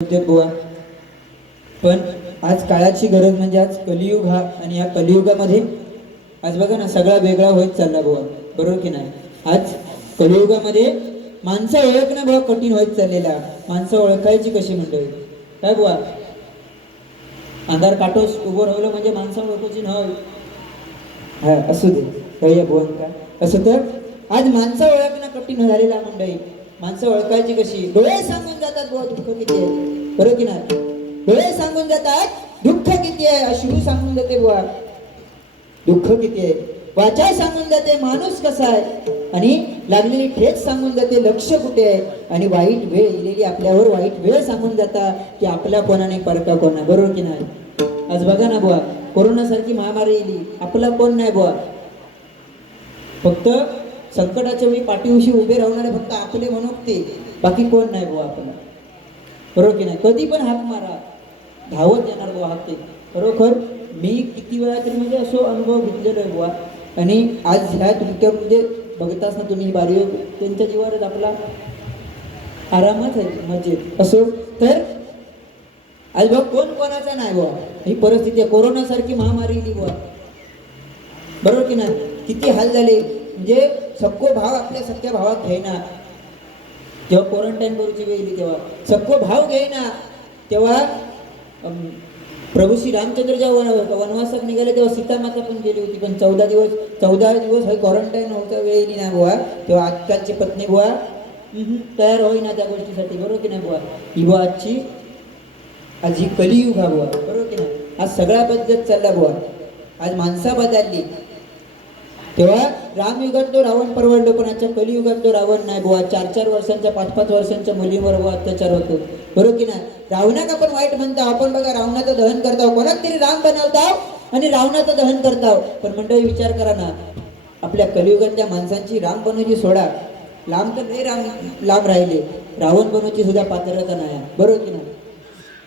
होते बुवा. पण आज काळाची गरज म्हणजे आज कलियुग हा, आणि या कलियुगामध्ये आज बघा ना सगळा वेगळा होत चालला बुवा, बरोबर की नाही. आज कलियुगामध्ये माणसं ओळखणं बुवा कठीण होत चाललेला. माणसं ओळखायची कशी मंडळी, काय बुवा. अंधार काटोस उभं राहिलं म्हणजे माणसं ओळखायची नाही. हा असू दे कळूया बुवा का असं. तर आज माणसं ओळखणं कठीण झालेला मंडळी. माणसं ओळखायची कशी, डोळे सांगून जातात बुवा दुःख किती आहे, बरोबर की नाही. डोळे सांगून जातात दुःख किती आहे, अश्रू सांगून जाते बुवा दुःख किती आहे. वाचा सांगून जाते माणूस कसा आहे, आणि लागलेली ठेच सांगून जाते लक्ष कुठे आहे. आणि वाईट वेळ येलेली आपल्यावर वाईट वेळ सांगून जाता की आपल्या कोणाने परका कोणा, बरोबर की नाही. आज बघा ना बुवा, कोरोना सारखी महामारी येली, आपला कोण नाही बुवा. फक्त संकटाच्या वेळी पाठीशी उभे राहणारे फक्त आपले मनोक्ते, बाकी कोण नाही बुवा आपला, बरोबर की नाही. कधी पण हाक मारा, धावत येणार बुवा हाक. ते खरोखर मी किती वेळा तरी म्हणजे असं अनुभव घेतलेला आहे बुवा. आणि आज ह्या तुमच्या म्हणजे बघताच ना तुम्ही बारी, त्यांच्या जीवावरच आपला आरामच आहे, मजेत असो. तर आज बघ कोण कोणाचा नाही बुवा, ही परिस्थिती आहे. कोरोना सारखी महामारी येईल बुवा, बरोबर की नाही. किती हाल झाले, म्हणजे सक्को भाव आपल्या सख्या भावात घेईना. जेव्हा क्वारंटाईन करूची वेळ येईल तेव्हा सक्को भाव घेईना. तेव्हा प्रभू श्री रामचंद्र जेव्हा वनवासात निघाले तेव्हा सीता माता पण गेली होती. पण 14 दिवस हे क्वारंटाईन होता वेळ येईल ना बुवा, तेव्हा आजकालची पत्नी बुवा तयार होईना त्या गोष्टीसाठी, बरोबर की नाही बुवा. ही बुवा आज ही कलियुग हा बुवा, बरोबर की नाही. आज सगळा बदलत चालला बुवा. आज माणसा बदलली. तेव्हा रामयुगात तो रावण परवडलो, पण आजच्या कलियुगात तो रावण नाही बुवा. 4-4 वर्षांच्या 5-5 वर्षांच्या मुलीवर बुवा अत्याचार होतो, बरोबर की नाही. रावणाक आपण वाईट म्हणतो, आपण बघा रावणाचं दहन करताव, कोणाक तरी राम बनवताव आणि रावणाचं दहन करताव. पण मंडळी विचार करा ना, आपल्या कलियुगातल्या माणसांची राम बनवची सोडा, लांब तर नाही लांब राहिले, रावण बनवची सुद्धा पात्रता नाही, बरोबर की नाही.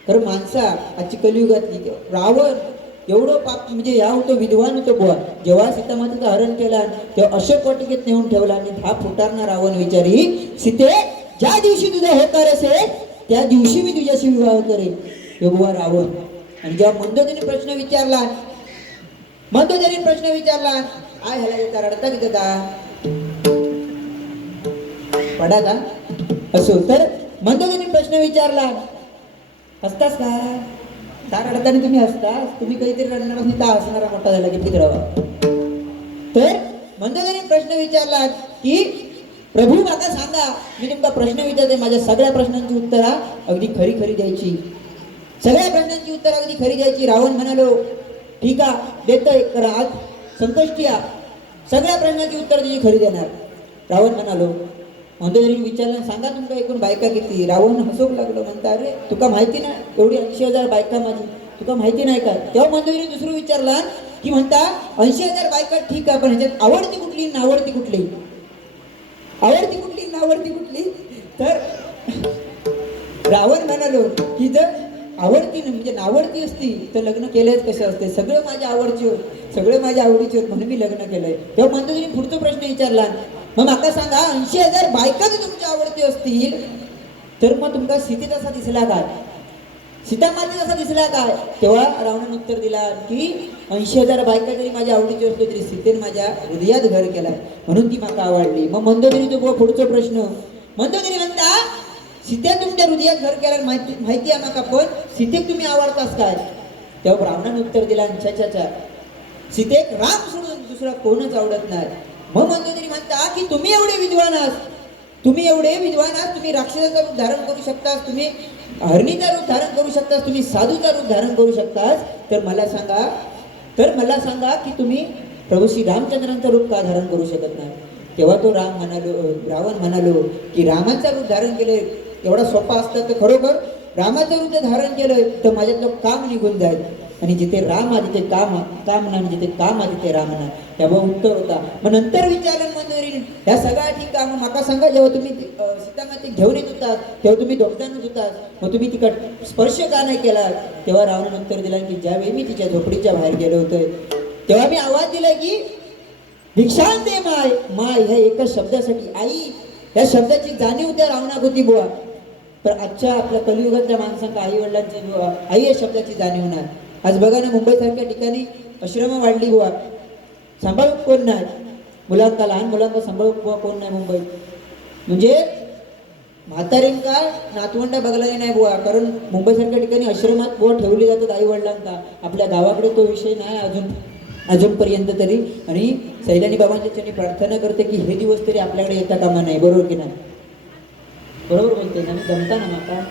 तर माणसा आजची कलियुगातली रावण एवढं पाप म्हणजे या होतो, विद्वान होतो बुवा. जेव्हा सीतामातेचं हरण केला तेव्हा अशोक वाटिकेत नेऊन ठेवला, आणि हा फुटारना रावण विचारी, सीते ज्या दिवशी तुझा होकार असेल त्या दिवशी मी तुझ्याशी विवाह करेन, हे बुवा रावण. आणि जेव्हा मंदोदरीने प्रश्न विचारला, आय ह्याला येता रडता की देता पडाता असो. तर मंदोदरीने प्रश्न विचारला, हसतास का, तार अडताना तुम्ही हसतास, तुम्ही कधीतरी रडणार नाही, ता हसणारा मोठा झाला की राहा. तर मंदोदरीने प्रश्न विचारला की प्रभू माका सांगा, मी तुमका प्रश्न विचारते, माझ्या सगळ्या प्रश्नांची उत्तरा अगदी खरी खरी द्यायची, सगळ्या प्रश्नांची उत्तर अगदी खरी द्यायची. रावण म्हणालो ठीक आहे देतोय, तर आज संकष्टी सगळ्या प्रश्नांची उत्तर तुझी खरी देणार. रावण म्हणालो. मंदोदरीने विचारलं सांगा तुमका एकूण बायका किती. रावण हसोक लागलो, म्हणता अरे तुका माहिती नाही एवढी 80,000 बायका माझी, तुका माहिती नाही का. तेव्हा मंदोदरीने दुसरं विचारला की म्हणता 80,000 बायका ठीक आहे, पण ह्याच्यात आवडती कुठली नावडती कुठली, आवडती कुठली नावडती कुठली. तर रावण म्हणालो की जर आवडती म्हणजे नावडती असती तर लग्न केलंच कसं असते, सगळं माझ्या आवडची होत, सगळं माझ्या आवडीचे होत म्हणून मी लग्न केलंय. तेव्हा मंदोदरीने पुढचा प्रश्न विचारला, मग माका सांगा 80,000 बायका जर तुमच्या आवडती असतील तर मग तुमका सीते तसा दिसला काय, सीता माते तसा दिसला काय. तेव्हा रावणाने उत्तर दिला की 80,000 बायका जरी माझ्या आवडीची असतो तरी सीतेने माझ्या हृदयात घर केलाय म्हणून ती माका आवडली. मग मंदोदरी तो पुढचा प्रश्न, मंदोदरी म्हणता सीते तुमच्या हृदयात घर केलं माहिती आहे माका, पण सीतेक तुम्ही आवडतास काय. तेव्हा रावणाने उत्तर दिला, अच्छा सीतेक राम सोडून दुसरा कोणच आवडत नाही. मग मंदोदरी म्हणता की तुम्ही एवढे विद्वान आहात, तुम्ही राक्षसाचं रूप धारण करू शकतास, तुम्ही हरणीचं रूप धारण करू शकतास, तुम्ही साधूचं रूप धारण करू शकतास, तर मला सांगा की तुम्ही प्रभू श्री रामचंद्रांचं रूप का धारण करू शकत नाही. तेव्हा तो रावण म्हणालो की रामाचं रूप धारण केले एवढा सोपा असतं तर खरोखर रामाचं रूप धारण केलं तर माझ्यातलं काम निघून जाईल, आणि जिथे राम आहे तिथे काम नाही, जिथे काम आहे तिथे राम नाही. तेव्हा उत्तर होता. मग नंतर विचारलं मंदोदरीने, ह्या सगळ्या ठीक आहे, मग माका सांगा जेव्हा तुम्ही सीतामाते घेऊन येत होतात तेव्हा तुम्ही दोघजणच होतात, मग तुम्ही तिकड स्पर्श का नाही केला. तेव्हा रावणाने उत्तर दिला की ज्यावेळी मी तिच्या झोपडीच्या बाहेर गेलो होतो तेव्हा मी आवाज दिला की भिक्षांत दे माय, माय ह्या एकच शब्दासाठी, आई ह्या शब्दाची जाणीव त्या रावणाक होती बुवा. तर आजच्या आपल्या कलियुगातल्या माणसांना आई वडिलांची आई या शब्दाची जाणीव नाही. आज बघा ना, मुंबईसारख्या ठिकाणी आश्रम वाढली बुवा, सांभाळून कोण नाही मुलांना, लहान मुलांना सांभाळून बुवा कोण नाही मुंबईत. म्हणजे म्हातारींका नातवंडा बघलाही नाही बुवा, कारण मुंबईसारख्या ठिकाणी आश्रमात बुवा ठेवली जातात आई वडिलांना. आपल्या गावाकडे तो विषय नाही अजूनपर्यंत तरी. आणि सैलानी बाबांच्या त्यांनी प्रार्थना करते की हे दिवस तरी आपल्याकडे येता कामा नाही. बरोबर की नाही? बरोबर बोलते ना, मी जमता ना माका.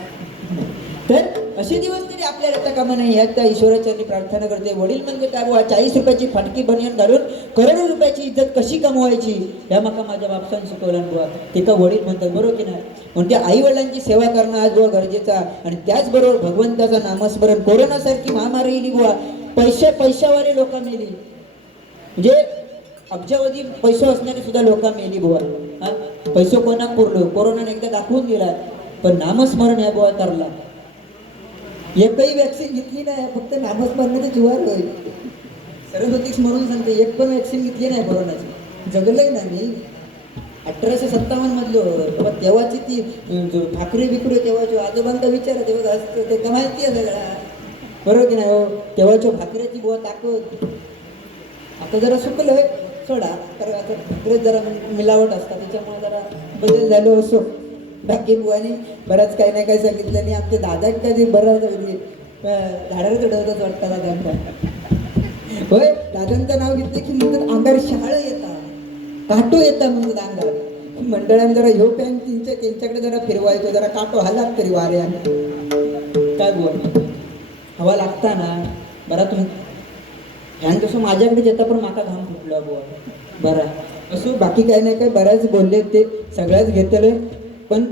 तर असे दिवस तरी आपल्याला येता कामा नाही, ह्यात त्या ईश्वराच्या प्रार्थना करते. वडील म्हणजे काय बुवा, 40 रुपयाची फाटकी बनियान घालून करोडो रुपयाची इज्जत कशी कमवायची ह्या माका माझ्या बापसान शिकवलं बुवा. ते का वडील म्हणतात. बरोबर की नाही? म्हणजे आई वडिलांची सेवा करणं आज बुवा गरजेचा. आणि त्याचबरोबर भगवंताचं नामस्मरण. कोरोनासारखी महामारी येईल बुवा, पैशावाले लोक मेली, म्हणजे अब्जावधी पैसे असणारे सुद्धा लोक मेली बुवा. हा, पैसे कोणाक पुरलो, कोरोनाने एकदा दाखवून दिला, पण नामस्मरण ह्या बुवा तरला. एकही वॅक्सिन घेतली नाही, फक्त नामस्मरणाचे जीवार होईल. सरस्वतीक्ष म्हणून सांगते, एक पण वॅक्सिन घेतली नाही कोरोनाची. जगलंय ना मी 1857 मधलो. तेव्हाची ती ठाकरे बिकडे तेव्हाची आजोबांचा विचार तेव्हा ते माहिती आहे सगळा. बरोबर की नाही हो? तेव्हाच्या भाकऱ्याची बुवा ताकद. आता जरा सुकलोय सोडा, कारण आता भाकरीत जरा मिलावट असतात, त्याच्यामुळे जरा बदल झालो असो. बाकी बुवानी बराच काही नाही काय सांगितलं. आणि आमच्या दादा कधी बरं झाडाला चढवतात वाटतं दादांना. होय, दादांचं नाव घेतलं की म्हणतात अंगार शाळ येतात, काटो येतात म्हणतात अंगार. मंडळाने जरा ह्यो पॅन त्यांच्याकडे जरा फिरवायचो, जरा काटो हलात तरी वाऱ्याने. काय बुवा हवा लागता ना बरा. तुम्ही ह्यान तसं माझ्याकडे येतं, पण माका घाम फुटला बुवा. बरा असो, बाकी काही नाही काय, बऱ्याच बोलले ते सगळ्याच घेतलं. पण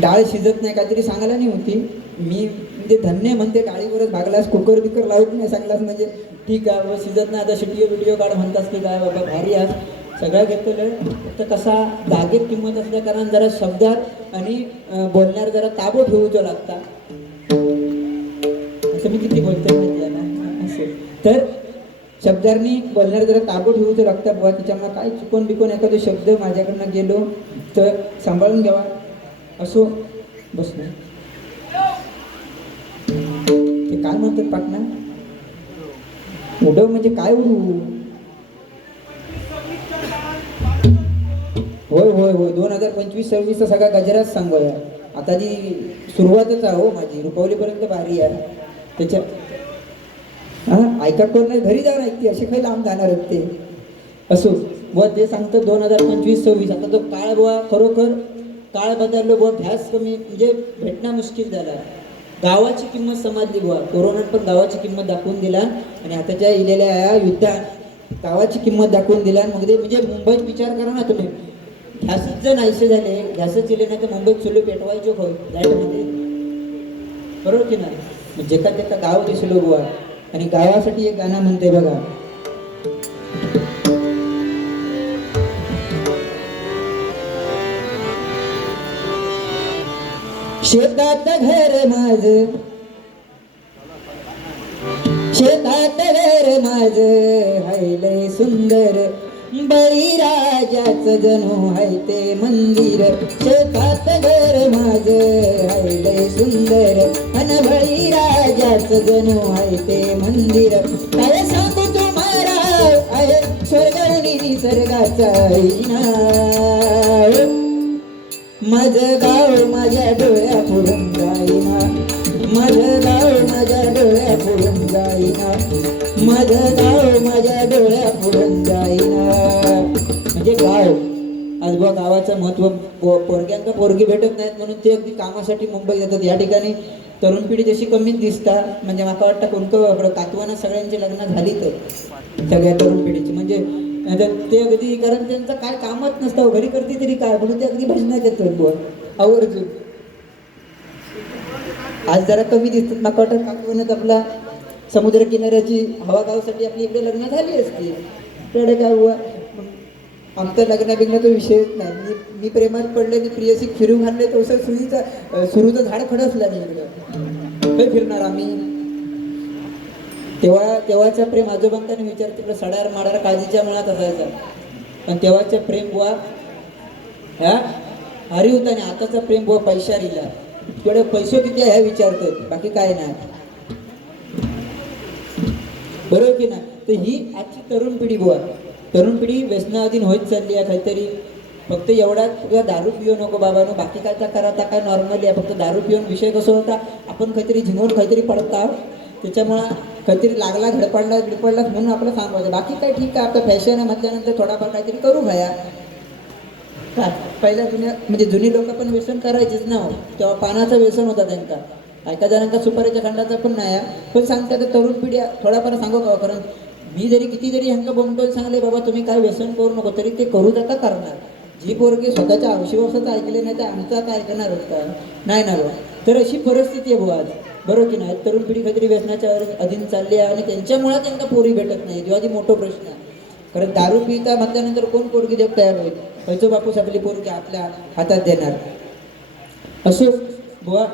डाळ शिजत नाही काहीतरी सांगायला नाही होती. मी म्हणजे धन्य म्हणते, डाळीवरच भागलास, कुकर बिकर लावत नाही सांगलास म्हणजे ठीक आहे बाबा. शिजत नाही आता व्हिडिओ काढ म्हणतास की काय बाबा, भारी आज सगळं घेतलं. फक्त कसा जागेत किंमत असल्या कारण जरा शब्दात आणि बोलण्यावर जरा ताबो ठेवूचो लागता. असं मी किती बोलतोय माहिती आहे ना. असेल तर शब्दांनी बोलण्यावर जरा ताबो ठेवूचो लागतात बुवा. त्याच्यामुळे काय चुकून बिकून एखादे शब्द माझ्याकडनं गेलो तर सांभाळून घ्यावा. असो, बसलो. ते काय म्हणतात पाटणा, उडव म्हणजे काय उडू? होय होय होय, 2025-26 सगळा गजराच सांगूया. आता जी सुरुवातच आहे हो माझी, रुपवलीपर्यंत भारी आहे. त्याच्या हा ऐका कोण नाही, घरी जाऊन ऐकते, असे काही लांब जाणार आहेत ते. असो व ते सांगतं 2025-26 आता तो काळ बुवा, खरोखर काळ बदललो बुवा. भ्यास कमी म्हणजे भेटणं मुश्किल झाला. गावाची किंमत समजली बुवा. कोरोनात पण गावाची किंमत दाखवून दिला. आणि आताच्या इलेल्या या युद्धात गावाची किंमत दाखवून दिला. मग ते म्हणजे मुंबईत विचार करा ना तुम्ही, गॅसच जर नाहीसे झाले, गॅसच दिले नाही तर मुंबईत चुलो पेटवायचो होय लाईटमध्ये. बरोबर की नाही? म्हणजे का गाव दिसलो बुवा. आणि गावासाठी एक गाणं म्हणते बघा, शेतात घर माझ, शेतात घर माझ हाय लय सुंदर, बळीराजाचं जणू हाय ते मंदिर. शेतात घर माझ हाय लय सुंदर, अन बळीराजाचं जणू हाय ते मंदिर. काय सांगू तुम्हाला आहे स्वर्गानी निसर्गाचा माझं गाव माझ्या डोळ्या पुढून जाईना, माझं गाव माझ्या डोळ्या पुढून जाईना, माझं गाव माझ्या डोळ्या पुढून जाईना. म्हणजे गाव आज बुवा गावाचं महत्व. पोरग्यांना पोरगी भेटत नाहीत म्हणून ते अगदी कामासाठी मुंबईत येतात. या ठिकाणी तरुण पिढी जशी कमीच दिसतात. म्हणजे मला वाटतं कोणतं कातवाना सगळ्यांची लग्न झाली तर सगळ्या तरुण पिढीची. म्हणजे ते अगदी, कारण त्यांचं काय कामच नसतं, घरी करते तरी काय, म्हणून ते अगदी भजनात येतात बुवा आवर्जून. आज जरा कमी दिसतात. मला वाटतं कातवानात आपला समुद्र किनाऱ्याची हवा गावसाठी आपली इकडे लग्न झाली असती. इकडे काय बुवा आमचं लग्न बिग्नाचा विषयच नाही. मी प्रेमात पडले की प्रियसी फिरू घालले तर सुरूचं झाड खडसलं नाही इकडं, काही फिरणार आम्ही. तेव्हाचं प्रेम आजोबांनी विचार तिकडं सड्यार माडार काळजीच्या मुळात असायचा. पण तेव्हाचं प्रेम बुवा ह्या भारी होता. आणि आताचा प्रेम बुवा पैशारीला, तेवढे पैसे किती आहे विचारतात, बाकी काय नाही. बरोबर की नाही. तर ही आजची तरुण पिढी बुवा, तरुण पिढी व्यसनाधीन होत चालली आहे. काहीतरी फक्त एवढा तुला दारू पिऊ नको बाबानो, बाकी काय तर करा, आता काय नॉर्मली आहे. फक्त दारू पिऊन विषय कसा होता, आपण काहीतरी झिनवून काहीतरी पडता, त्याच्यामुळं काहीतरी लागला घडपडला म्हणून आपलं सांगायचं. बाकी काय ठीक आहे, आपलं फॅशन आहे म्हटल्यानंतर थोडाफार काहीतरी करू भया. काय पहिल्या जुन्या म्हणजे जुनी लोक पण व्यसन करायचीच ना हो. तेव्हा पानाचं व्यसन होता त्यांचा, एका जणांचा सुपारीच्या खंडाचा पण नाही. पण सांगता तर तरुण पिढी थोडाफार सांगू का, कारण मी जरी किती जरी ह्यांका बोमटोल सांगले बाबा तुम्ही काय व्यसन करू नको, तरी ते करू का करणार. जी पोरगी स्वतःच्या आयुष्यवासाचं ऐकले नाही तर आमचा काय ऐकणार होता, नाही ना. तर अशी परिस्थिती आहे बुवा आज. बरोबर की नाही. तरुण पिढी काहीतरी व्यसनाच्या अधीन चालली आहे आणि त्यांच्यामुळे त्यांना पोरी भेटत नाही. जेव्हा ती मोठा प्रश्न आहे. कारण दारू पिता म्हटल्यानंतर कोण पोरगी देव तयार होईल. पैसो बापूस आपली पोरगी आपल्या हातात देणार. असो बुवा,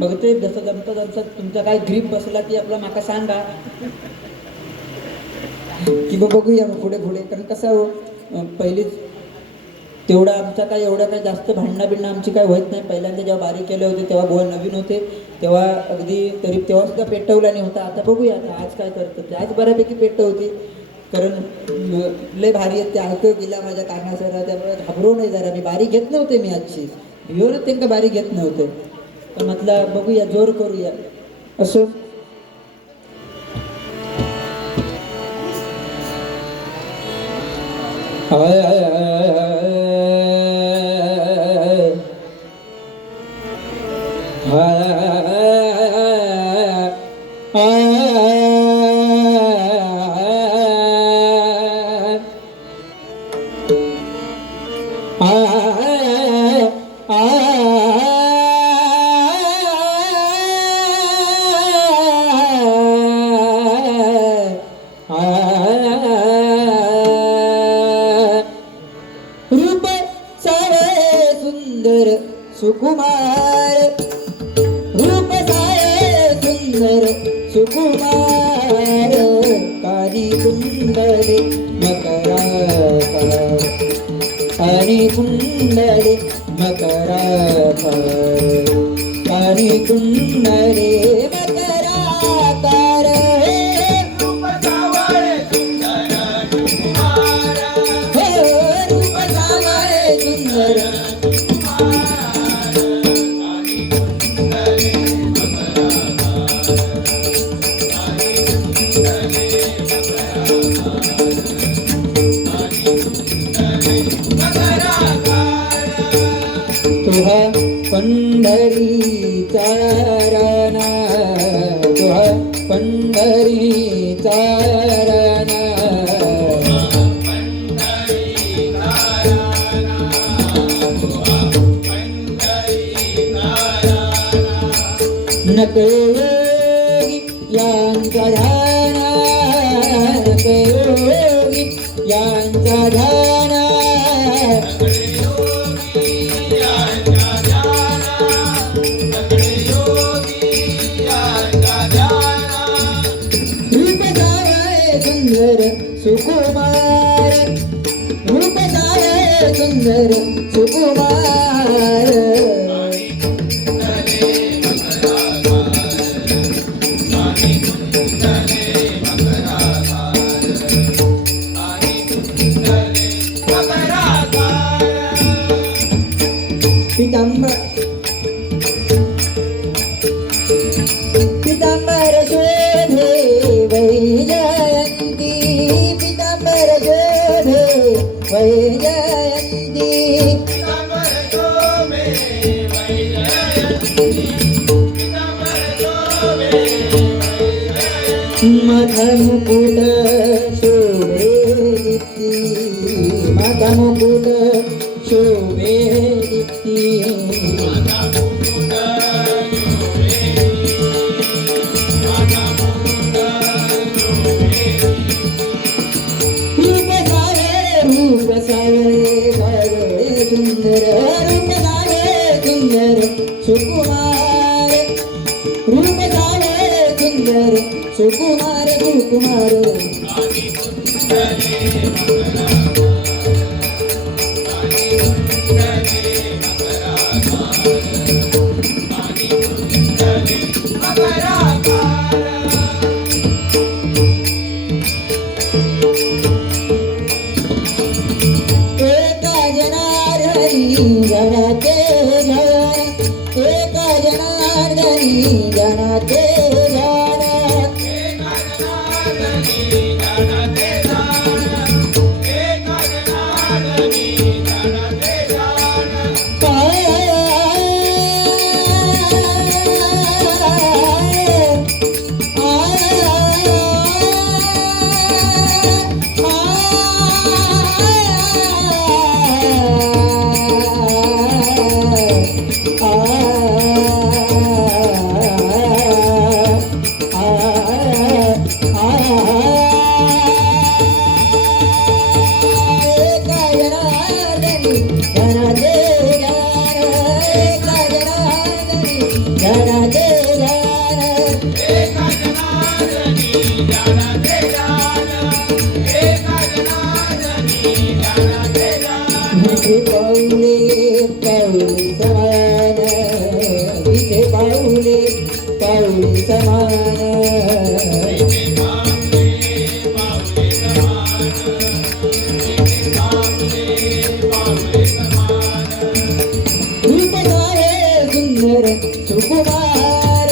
बघते जसं जमतं तुमचा काय ग्रीप बसला ती आपला माका सांगा की बघूया मग पुढे पुढे. कारण कसं हो, पहिलीच तेवढा आमचा काय एवढं काय जास्त भांडणं आमची काय होत नाही. पहिल्यांदा जेव्हा बारीक केले होते तेव्हा बुवा नवीन होते, तेव्हा अगदी तरी तेव्हा सुद्धा पेटवला नाही होता. आता बघूया आता आज काय करतं ते. आज बऱ्यापैकी पेटवते, कारण लय भारी आहेत ते ऐकू गेला माझ्या कानासरा, त्यामुळे घाबरू नाही जरा. मी बारी घेत नव्हते, मी आजची भिवूनच त्यांना बारी घेत नव्हतं. पण म्हटलं बघूया, जोर करूया. असं हाय हाय हाय रूप सारे सुंदर सुकुमार, रूप सारे सुंदर सुकुमार, कानी कुंडले मकराकार, कानी कुंडले मकराकार, कानी कुंडले मकराकार. तुहा पंढरीचा राणा, तुहा पंढरीचा राणा, नकयोगी यांचा ध्याना, नकयोगी यांचा ध्याना, सुकुमार, रूप सारे सुंदर सुकुमार. पितांबर पितांबर शोभे वैजयंती, पितांबर शोभे वैजयंती, माथा मुकुट शोभे दीप्ती, माथा मुकुट शोभे दीप्ती, रूप सारे सारे सुंदर, रूप सारे सुंदर सुकुमार, रूप सारे सुंदर सुकुमार सुकुमार. एका जनार्दनी जनाचे ध्यान, एका जनार्दनी जनाचे ध्यान. विठे पाऊले पाऊले समान, विठे पाऊले पाऊले समान. रूप आहे सुंदर सुकुमार,